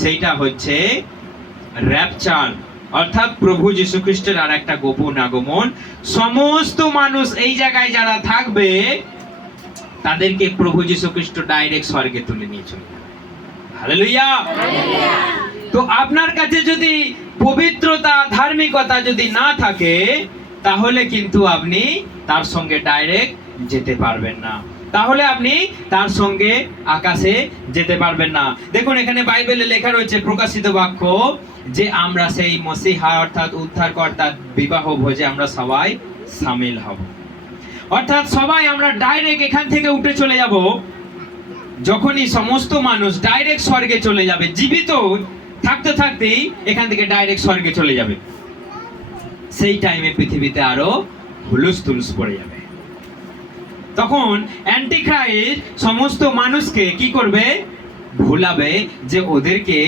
সেইটা হচ্ছে র্যাপচার, অর্থাৎ প্রভু যীশু খ্রিস্টের আর একটা গোপন আগমন। সমস্ত মানুষ এই জায়গায় যারা থাকবে তাদেরকে প্রভু যীশু খ্রিস্ট ডাইরেক্ট স্বর্গে তুলে নিয়ে চলে যাবে। হালেলুয়া। তো আপনার কাছে যদি পবিত্রতা ধার্মিকতা যদি না থাকে তাহলে কিন্তু আপনি তার সঙ্গে ডাইরেক্ট যেতে পারবেন না, তাহলে আপনি তার সঙ্গে আকাশে যেতে পারবেন না। দেখুন এখানে বাইবেলে লেখা রয়েছে প্রকাশিত বাক্য যে আমরা সেই মসিহা অর্থাৎ উদ্ধারকর্তার বিবাহ ভোজে আমরা সবাই সামিল হব, অর্থাৎ সবাই আমরা ডাইরেক্ট এখান থেকে উঠে চলে যাব। যখনই সমস্ত মানুষ ডাইরেক্ট স্বর্গে চলে যাবে, জীবিত থাকতে থাকতেই এখান থেকে ডাইরেক্ট স্বর্গে চলে যাবে, সেই টাইমে পৃথিবীতে আরো হুলুস তুলুস পড়ে যাবে। তখন অ্যান্টিখ্রাইস্ট সমস্ত মানুষকে কি করবে? ভুলাবে যে ওদেরকে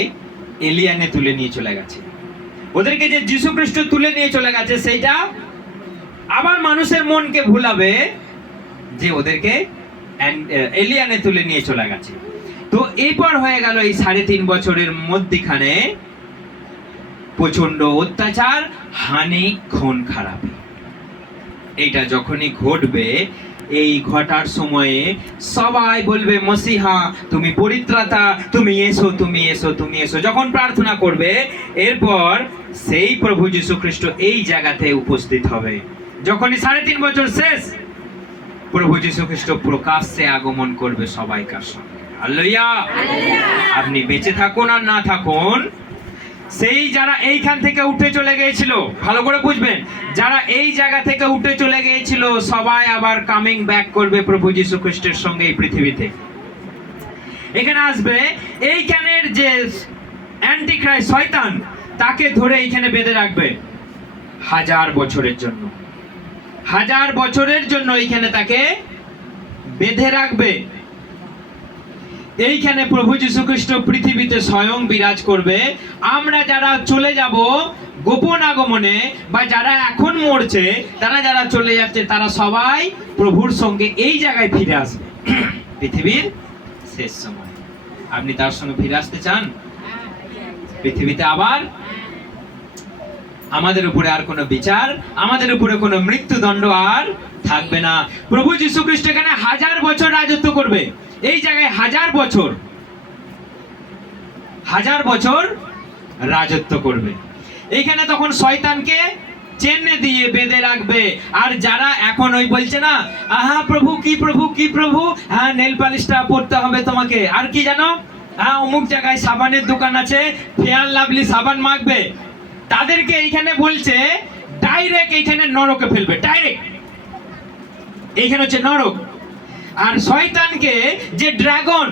এলিয়ানে তুলে নিয়ে চলে গেছে, ওদেরকে যে যীশু খ্রিস্ট তুলে নিয়ে চলে গেছে সেইটা আবার মানুষের মনকে ভুলাবে যে ওদেরকে এলিয়ানে তুলে নিয়ে চলে গেছে। তো এরপর হয়ে গেল এই 3.5 বছরের মধ্যখানে প্রচন্ড অত্যাচার, হানি, খুন খারাপ। এইটা যখনই ঘটবে, এই ঘটার সময়ে সবাই বলবে মসিহা তুমি পরিত্রাতা, তুমি এসো, তুমি এসো, তুমি এসো। যখন প্রার্থনা করবে এরপর সেই প্রভু যীশু খ্রিস্ট এই জায়গাতে উপস্থিত হবে। যখনই 3.5 বছর শেষ, প্রভু যীশু খ্রিস্ট প্রকাশ্যে আগমন করবে সবাইকার সঙ্গে। হালেলুয়া! আপনি বেঁচে থাকুন আর না থাকুন, সেই যারা এইখান থেকে উঠে চলে গিয়েছিল, ভালো করে বুঝবেন, যারা এই জায়গা থেকে উঠে চলে গিয়েছিল সবাই আবার কামিং ব্যাক করবে প্রভু যীশু খ্রিস্টের সঙ্গে এই পৃথিবীতে। এখানে আসবে, এইখানের যে অ্যান্টিখ্রাইস্ট শয়তান তাকে ধরে এইখানে বেঁধে রাখবে 1000 বছরের জন্য। 1000 বছরের জন্য এইখানে তাকে বেঁধে রাখবে। এইখানে প্রভু যীশু খ্রিস্ট পৃথিবীতে স্বয়ং বিরাজ করবে। আমরা যারা চলে যাব গোপন আগমনে, বা যারা এখন মরছে, তারা যারা চলে যাচ্ছে, তারা সবাই প্রভুর সঙ্গে এই জায়গায় ফিরে আসবে পৃথিবীর শেষ সময়। আপনি তার সঙ্গে ফিরে আসতে চান? পৃথিবীতে আবার আমাদের উপরে আর কোনো বিচার, আমাদের উপরে কোনো মৃত্যুদণ্ড আর থাকবে না। প্রভু যীশু খ্রিস্ট এখানে 1000 বছর রাজত্ব করবে। এই জায়গায় 1000 বছর, 1000 বছর রাজত্ব করবে। এইখানে তখন শয়তানকে চেনে দিয়ে বেঁধে রাখবে। আর যারা এখন ওই বলছে না, আহা প্রভু কি প্রভু কি প্রভু, হ্যাঁ নেল পালিশটা পড়তে হবে তোমাকে, আর কি জানো, হ্যাঁ অমুক জায়গায় সাবানের দোকান আছে, ফেয়ার লাভলি সাবান মাখবে, তাদেরকে এইখানে বলছে ডাইরেক্ট এইখানে নরকে ফেলবে, ডাইরেক্ট। এইখানে হচ্ছে নরক। আর শয়তানকে, যে ড্রাগন,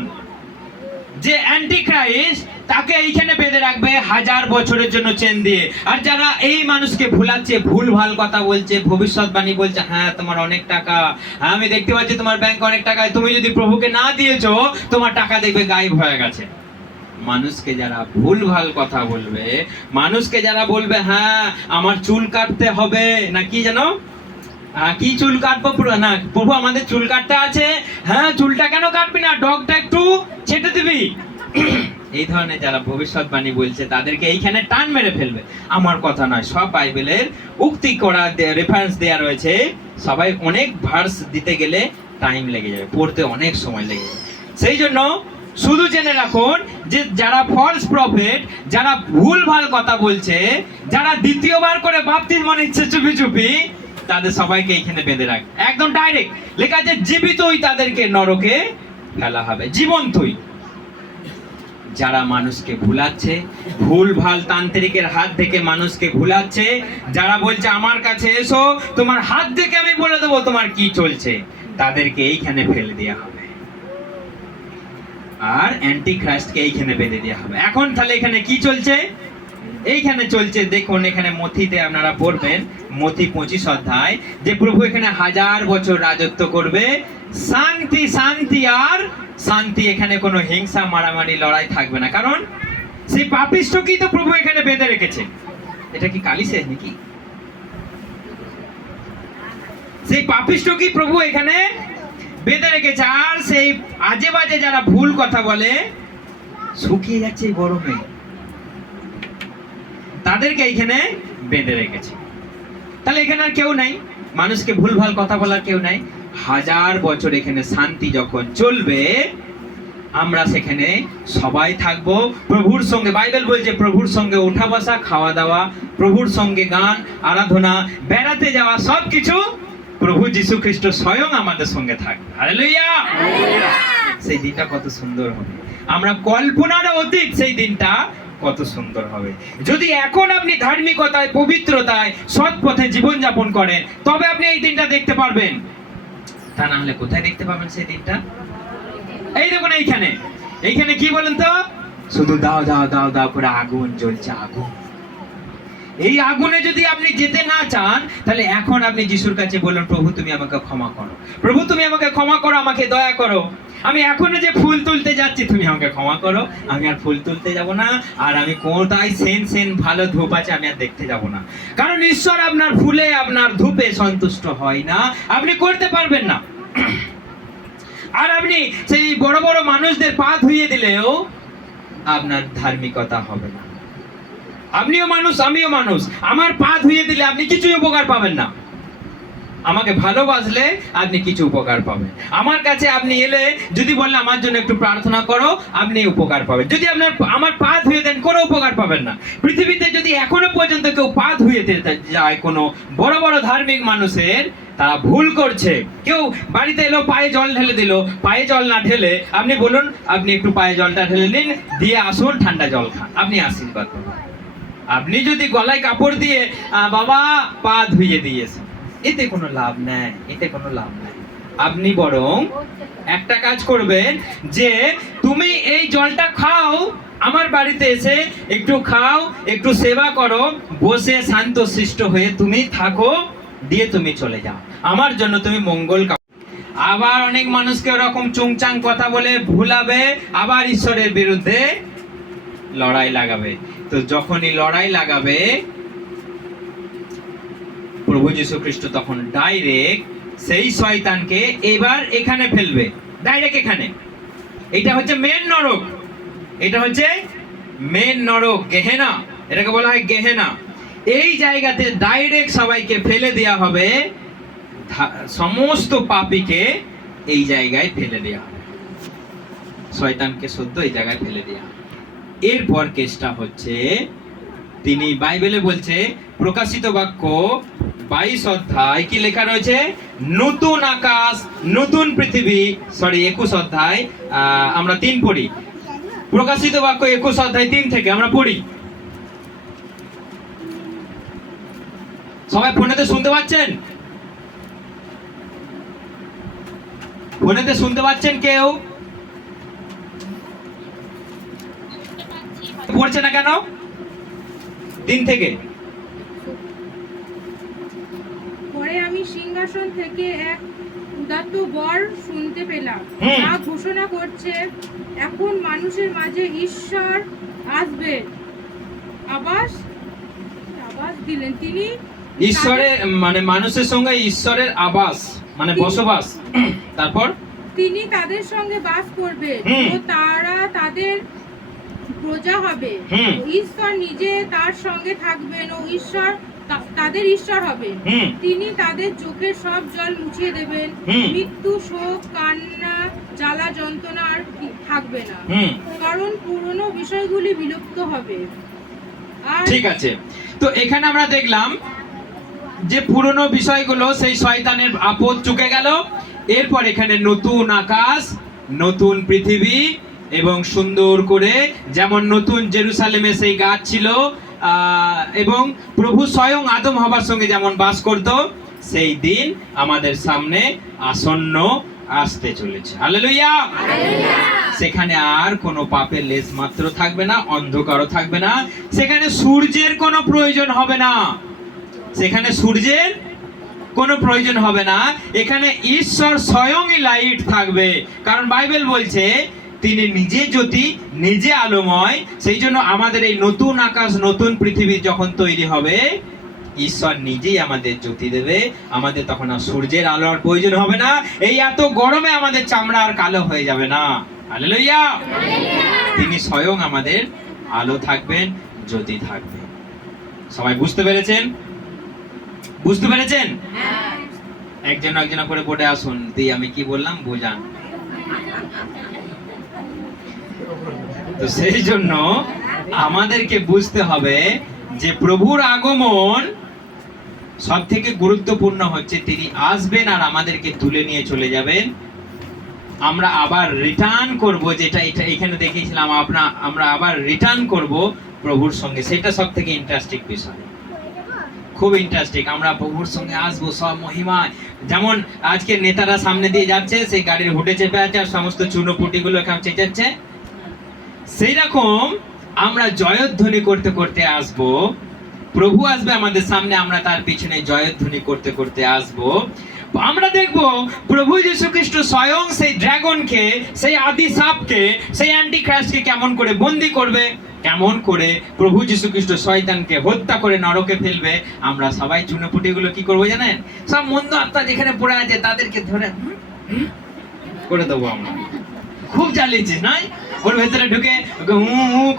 যে অ্যান্টিখ্রাইস্ট, তাকে এইখানে বেঁধে রাখবে 1000 বছরের জন্য চেন দিয়ে। আর যারা এই মানুষকে ভুলাচ্ছে, ভুলভাল কথা বলছে, ভবিষ্যৎবাণী বলছে, হ্যাঁ তোমার অনেক টাকা, হ্যাঁ আমি দেখতে পাচ্ছি তোমার ব্যাংক অনেক টাকা, তুমি যদি প্রভুকে না দিয়েছো তোমার টাকা দেখবে গায়েব হয়ে গেছে। মানুষকে যারা ভুলভাল কথা বলবে, মানুষকে যারা বলবে হ্যাঁ আমার চুল কাটতে হবে, না কি জানো, কি চুল কাটবো না প্রভু আমাদের চুল কাটতে আছে, হ্যাঁ চুলটা কেন কাটবি না, ডগটা একটু ছেটে দিবি, এই ধরনের যারা ভবিষ্যৎবাণী বলছে তাদেরকে এইখানে টান মেরে ফেলবে। আমার কথা নয়, সব বাইবেলের উক্তি করা রেফারেন্স দেয়া রয়েছে। সবাই অনেক ভার্স দিতে গেলে টাইম লেগে যাবে, পড়তে অনেক সময় লেগে যাবে। সেই জন্য শুধু জেনে রাখুন যে যারা ফলস প্রফেট, যারা ভুলভাল কথা বলছে, যারা দ্বিতীয়বার করে বাপ্তিস্ম নিচ্ছে চুপি চুপি, তাদের সবাইকে এখানে বেঁধে রাখ, একদম ডাইরেক্ট লেখা আছে জীবিতই তাদেরকে নরকে ফেলা হবে, জীবন্তই। যারা মানুষকে ভুলাচ্ছে, ভুলভাল তান্ত্রিকের হাত থেকে মানুষকে ভুলাচ্ছে, যারা বলছে আমার কাছে এসো তোমার হাত থেকে আমি বলে দেবো তোমার কি চলছে, তাদেরকে এইখানে ফেলে দেওয়া হবে। আর অ্যান্টিখ্রাইস্টকে এইখানে বেঁধে দেওয়া হবে। এখন তাহলে এখানে কি চলছে? এইখানে চলছে, দেখুন এখানে মথিতে আপনারা পড়বেন, মথি 25 অধ্যায়, যে প্রভু এখানে 1000 বছর রাজত্ব করবে, শান্তি শান্তি আর শান্তি। এখানে কোনো হিংসা, মারামারি, লড়াই থাকবে না, কারণ সেই পাপিষ্ঠকেই তো প্রভু এখানে বেঁধে রেখেছে। এটা কি কালি শেষ নাকি? সেই পাপিষ্ঠকেই প্রভু এখানে বেঁধে রেখেছে। আর সেই আজে বাজে যারা ভুল কথা বলে, শুকিয়ে যাচ্ছে এই গরমে, তাদেরকে এইখানে বেঁধে রেখেছে। তাহলে এখানে আর কেউ নাই, মানুষকে ভুলভাল কথা বলার কেউ নাই। 1000 বছর এখানে শান্তি যখন চলবে, আমরা সেখানে সবাই থাকবো প্রভুর সঙ্গে। বাইবেল বলছে প্রভুর সঙ্গে ওঠা বসা, খাওয়া দাওয়া, প্রভুর সঙ্গে গান, আরাধনা, বেড়াতে যাওয়া, সবকিছু প্রভু যীশু খ্রিস্ট স্বয়ং আমাদের সঙ্গে থাকবে। হালেলুয়া! সেই দিনটা কত সুন্দর হবে, আমরা কল্পনারও অতীত সেই দিনটা কত সুন্দর হবে। যদি এখন আপনি ধার্মিকতায়, পবিত্রতায়, সৎ পথে জীবনযাপন করেন, তবে আপনি এই দিনটা দেখতে পারবেন। তা না হলে কোথায় দেখতে পাবেন সেই দিনটা? এই দেখুন এইখানে কি বলেন তো, শুধু দাও দাও দাও দাও করে আগুন জ্বলছে, আগুন। এই আগুনে যদি আপনি যেতে না চান, তাহলে এখন আপনি যিশুর কাছে বলুন, প্রভু তুমি আমাকে ক্ষমা করো, প্রভু তুমি আমাকে ক্ষমা করো, আমাকে দয়া করো। আমি এখনো যে ফুল তুলতে যাচ্ছি, তুমি আমাকে ক্ষমা করো, আমি আর ফুল তুলতে যাব না। আর আমি কোথায় সেন ভালো ধূপ আছে আমি আর দেখতে যাব না। কারণ ঈশ্বর আপনার ফুলে, আপনার ধূপে সন্তুষ্ট হয় না, আপনি করতে পারবেন না। আর আপনি সেই বড় বড় মানুষদের পা ধুইয়ে দিলেও আপনার ধার্মিকতা হবে না। আপনিও মানুষ, আমিও মানুষ, আমার পা ধুইয়ে দিলে আপনি কিছুই উপকার পাবেন না। আমাকে ভালোবাসলে আপনি কিছু উপকার পাবেন। আমার কাছে আপনি এলে যদি বললে আমার জন্য একটু প্রার্থনা করো, আপনি উপকার পাবেন। যদি আমার পা ধুয়ে দেন, কোনো উপকার পাবেন না। পৃথিবীতে যদি এখনো পর্যন্ত কেউ পা ধুয়ে যায় কোনো বড় বড় ধার্মিক মানুষের, তারা ভুল করছে। কেউ বাড়িতে এলো, পায়ে জল ঢেলে দিল, পায়ে জল না ঢেলে আপনি বলুন আপনি একটু পায়ে জলটা ঢেলে নিন, দিয়ে আসুন, ঠান্ডা জল খান, আপনি আশীর্বাদ পাবেন। আপনি যদি গলায় কাপড় দিয়ে বাবা পা ধুইয়ে দিয়েছেন, এতে কোনো লাভ নেই, এতে কোনো লাভ নেই। আপনি বরং একটা কাজ করবেন, যে তুমি এই জলটা খাও, আমার বাড়িতে এসে একটু খাও, একটু সেবা করো, বসে শান্ত শিষ্ট হয়ে তুমি থাকো, দিয়ে তুমি চলে যাও, আমার জন্য তুমি মঙ্গল। আবার অনেক মানুষকে ওরকম চুংচাং কথা বলে ভুলাবে, আবার ঈশ্বরের বিরুদ্ধে লড়াই লাগাবে। তো যখনই লড়াই লাগাবে, প্রভু যীশু খ্রিস্ট তখন ডাইরেক্ট সেই শয়তানকে এবার এখানে ফেলবে, ডাইরেক্ট এখানে। এটা হচ্ছে মেন নরক, এটা হচ্ছে মেন নরক, গেহেনা, এটাকে বলা হয় গেহেনা। এই জায়গাতে ডাইরেক্ট সবাইকে ফেলে দেওয়া হবে, সমস্ত পাপীকে এই জায়গায় ফেলে দেওয়া হবে, শয়তানকে সদ্য এই জায়গায় ফেলে দেওয়া হবে। এরপর কেসটা হচ্ছে, তিনি বাইবেলে বলছে প্রকাশিত বাক্য 22 অধ্যায় কি লেখা রয়েছে, নতুন আকাশ নতুন পৃথিবী, 21 অধ্যায় আমরা 3 পড়ি। প্রকাশিত বাক্য 21 অধ্যায় 3 থেকে আমরা পড়ি। সবাই ফোনেতে শুনতে পাচ্ছেন? ফোনেতে শুনতে পাচ্ছেন কেউ? পড়ছে না কেন? 3 থেকে। পরে আমি সিংহাসন থেকে এক উদাত্ত বর শুনতে পেলাম, যা ঘোষণা করছে, এখন মানুষের মাঝে ঈশ্বর আসবেন। আবাস দিলেন তিনি, ঈশ্বরের মানে মানুষের সঙ্গে ঈশ্বরের আবাস মানে বসবাস। তারপর তিনি তাদের সঙ্গে বাস করবেন ও তারা তাদের প্রজা হবে। ঈশ্বর নিজে তার সঙ্গে থাকবেন ও ঈশ্বর তাদের ঈশ্বর হবে। তিনি তাদের চোখের সব জল মুছিয়ে দেবেন, মৃত্যু, শোক, কান্না, জ্বালা, যন্ত্রণা আর থাকবে না, কারণ পুরনো বিষয়গুলি বিলুপ্ত হবে। ঠিক আছে, তো এখানে আমরা দেখলাম যে পুরনো বিষয়গুলো সেই শয়তানের আপদ চুকে গেল। এরপর এখানে নতুন আকাশ নতুন পৃথিবী, এবং সুন্দর করে যেমন নতুন জেরুসালেমে সেই গাছ ছিল, এবং প্রভু স্বয়ং আদম হবার সঙ্গে যেমন বাস করত, সেই দিন আমাদের সামনে আসন্ন আসতে চলেছে। হালেলুয়া! সেখানে আর কোনো পাপের লেশ মাত্র থাকবে না, অন্ধকারও থাকবে না, সেখানে সূর্যের কোনো প্রয়োজন হবে না, সেখানে সূর্যের কোনো প্রয়োজন হবে না। এখানে ঈশ্বর স্বয়ংই লাইট থাকবে, কারণ বাইবেল বলছে তিনি নিজে জ্যোতি, নিজে আলোময়। সেই জন্য আমাদের এই নতুন আকাশ নতুন পৃথিবী যখন তৈরি হবে, ঈশ্বর নিজেই আমাদের জ্যোতি দেবে, আমাদের তখন আর সূর্যের আলোর প্রয়োজন হবে না। এই এত গরমে আমাদের চামড়া আর কালো হয়ে যাবে না। হালেলুয়া! তিনি স্বয়ং আমাদের আলো থাকবেন, জ্যোতি থাকবে। সবাই বুঝতে পেরেছেন? বুঝতে পেরেছেন? একজন একজন করে বোর্ডে আসুন, দিয়ে আমি কি বললাম বোঝান। তো সেই জন্য আমাদেরকে বুঝতে হবে যে প্রভুর আগমন সব থেকে গুরুত্বপূর্ণ হচ্ছে তিনি আসবেন আর আমাদেরকে তুলে নিয়ে চলে যাবেন। আমরা আবার রিটার্ন করব, যেটা এটা এখানে দেখিয়েছিলাম, আমরা আবার রিটার্ন করব প্রভুর সঙ্গে। সেটা সব থেকে ইন্টারেস্টিং বিষয়, খুব ইন্টারেস্টিং। আমরা প্রভুর সঙ্গে আসবো সব মহিমায়। যেমন আজকে নেতারা সামনে দিয়ে যাচ্ছে, সেই গাড়ির হুডে চেপে আছে আর সমস্ত চুনোপুটিগুলো এখানে চেঁচাচ্ছে, সেই রকম আমরা জয়ধ্বনি করতে করতে আসব। প্রভু আসবে আমাদের সামনে, আমরা তার পিছনে জয়ধ্বনি করতে করতে আসব। আমরা দেখব প্রভু যীশু খ্রিস্ট স্বয়ং সেই ড্রাগনকে, সেই আদি সাপকে, সেই অ্যান্টি খ্রাইস্টকে কেমন করে বন্দি করবে, কেমন করে প্রভু যীশু খ্রিস্ট শয়তানকে হত্যা করে নরকে ফেলবে। আমরা সবাই চুনোপুটিগুলো কি করবো জানেন? সব মন্দ আত্মা যেখানে পড়ে আছে তাদেরকে ধরে করে দেবো আমরা। খুব জ্বালিয়েছিস নয়? ওর ভেতরে ঢুকে ওকে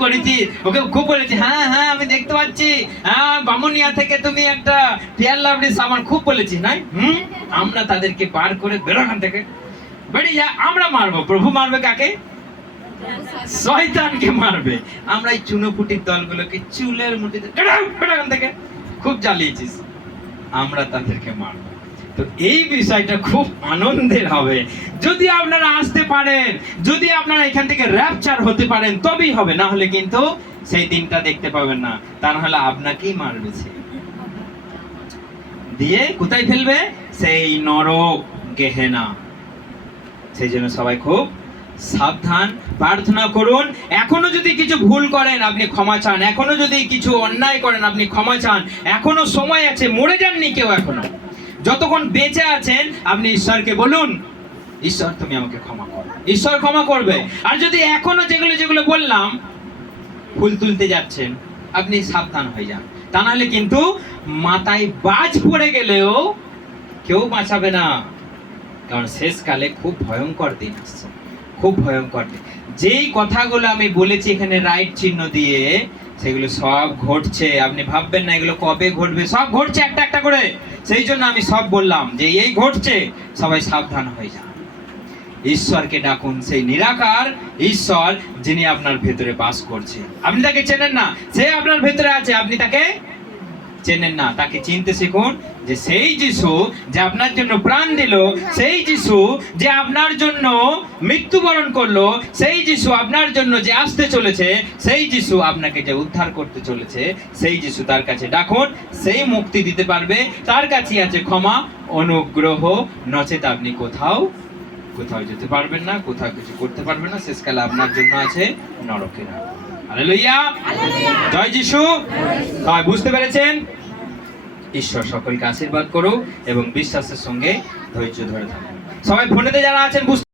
করেছি, ওকে খুব বলেছি, হ্যাঁ হ্যাঁ আমি দেখতে পাচ্ছি, হ্যাঁ বামুনিয়া থেকে তুমি একটা ফেয়ার লাভলি সামান খুব বলেছি নয়? আমরা তাদেরকে বার করে বেরোখান থেকে, বেরিয়ে যা। আমরা মারবো, প্রভু মারবে কাকে? শয়তানকে মারবে। আমরা এই চুনোপুটির দলগুলোকে চুলের মুঠিতে বেরোখান থেকে, খুব জ্বালিয়েছিস, আমরা তাদেরকে মারবো। তো এই বিষয়টা খুব আনন্দের হবে যদি আপনারা আসতে পারেন, যদি আপনারা এখান থেকে র্যাপচার হতে পারেন, তবেই হবে। না হলে কিন্তু সেই দিনটা দেখতে পাবেন না। তা না হলে আপনাকেই মারবে, সে দিয়ে কোথায় ফেলবে? সেই নরক গেহেনা। সেই জন্য সবাই খুব সাবধান, প্রার্থনা করুন। এখনো যদি কিছু ভুল করেন আপনি ক্ষমা চান, এখনো যদি কিছু অন্যায় করেন আপনি ক্ষমা চান। এখনো সময় আছে, মরে যাননি কেউ এখনো। যতক্ষণ বেঁচে আছেন আপনি ঈশ্বরকে বলুন, ঈশ্বর তুমি আমাকে ক্ষমা করো, ঈশ্বর ক্ষমা করবে। আর যদি এখনো যেগুলো বললাম ফুল তুলতে যাচ্ছেন, আপনি সাবধান হয়ে যান। তা নাহলে কিন্তু মাথায় বাজ পড়ে গেলেও কেউ বাঁচাবে না। কারণ শেষকালে খুব ভয়ঙ্কর দিন আসছে, খুব ভয়ঙ্কর দিন। যেই কথাগুলো আমি বলেছি এখানে রাইট চিহ্ন দিয়ে, সেগুলো সব ঘটছে। আপনি ভাববেন না এগুলো কবে ঘটবে, সব ঘটছে একটা একটা করে। সেই জন্য আমি সব বললাম যে এই ঘটছে, সবাই সাবধান হয়ে যান। ঈশ্বরকে ডাকুন, সেই নিরাকার ঈশ্বর যিনি আপনার ভেতরে বাস করছে। আপনি তাকে চেনেন না, সে আপনার ভেতরে আছে, আপনি তাকে চেনেন না। তাকে চিনতে শিখুন, যে সেই যিশু যে আপনার জন্য প্রাণ দিল, সেই যিশু যে আপনার জন্য মৃত্যুবরণ করলো, সেই যিশু আপনার জন্য যে আসতে চলেছে, সেই যিশু আপনাকে যে উদ্ধার করতে চলেছে, সেই যিশু, তার কাছে ডাকুন, সেই মুক্তি দিতে পারবে। তার কাছে আছে ক্ষমা, অনুগ্রহ, নচেত আপনি কোথাও যেতে পারবেন না, কোথাও কিছু করতে পারবেন না। শেষকালে আপনার জন্য আছে নরকের আগুন। হালেলুয়া, জয় যিশু। সবাই বুঝতে পেরেছেন? ঈশ্বর সকলকে আশীর্বাদ করুক এবং বিশ্বাসের সঙ্গে ধৈর্য ধরে থাকুন। সবাই ফোনেতে যারা আছেন